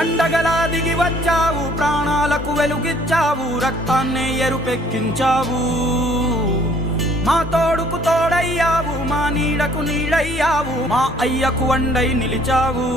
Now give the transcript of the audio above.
అండగలా దిగి వచ్చావు, ప్రాణాలకు వెలుగిచ్చావు, రక్తాన్నే ఎరుపెక్కించావు. మా తోడుకు తోడయ్యావు, మా నీడకు నీడయ్యావు, మా అయ్యకు వండై నిలిచావు.